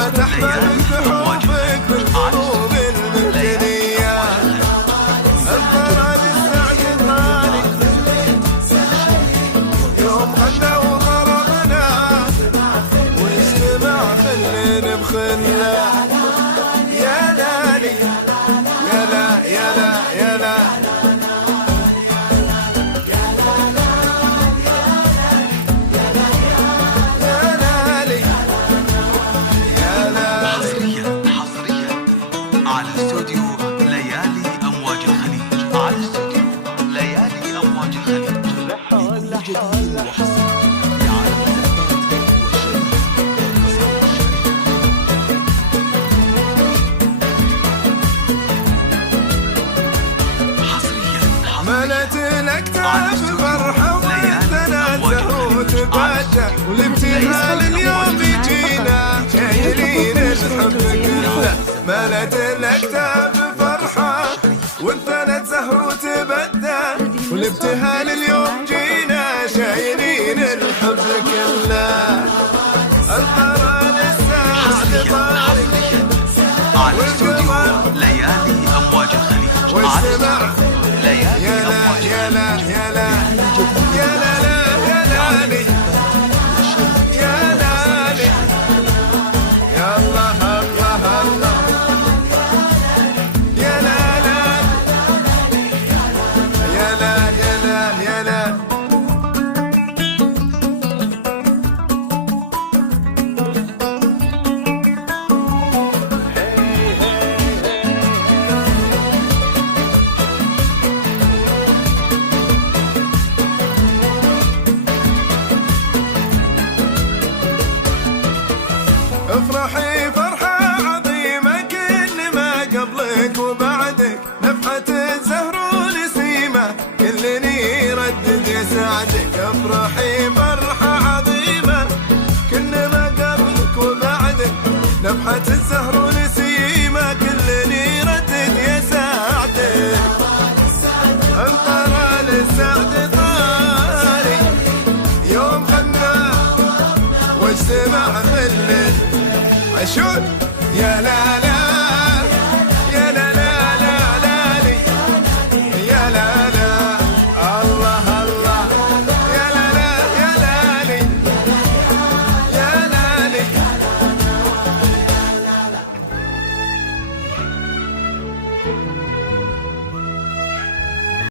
فرحة أحبابك بحبك بالقلوب المبتلية. الفرج السعد طاري يوم غنى وضربنا واجتمع خلنا بخلة. يا لالي يا لا يا لا يا لا على استوديو ليالي أمواج الخليج، على استوديو ليالي أمواج الخليج بكل جديد وحصري لعالم حصريا ملت الأكتاف فرحة وانتنا زهوت بجة والابتهال اليوم يجينا شايلين الحب كله. ملت الأكتاف فرحة وانتنا زهوت بجة والابتهال اليوم جينا شايلين الحب كله. القرار السعد طارق على استوديو ليالي أمواج الخليج، واجتمع ليالي يا لا أمواج يا لا يا لا يا لا لا يا لالي يا لالي يا الله الله الله يا لا لا يا لا يا لا يا لا. افرحي فرحة عظيمة كل ما قبلك وبعدك نفحة الزهر ونسيمة كل يردد يسعدك. افرحي فرحة عظيمة كل ما قبلك وبعدك نفحة الزهر ونسيمة كل يردد يسعدك. انطر للسعد طاري يوم غنى واجتمع خلنا أشوت. يا لا لا يا لا لا لا لالي يا لا لا الله الله يا لا لا يا لالي يا لالي.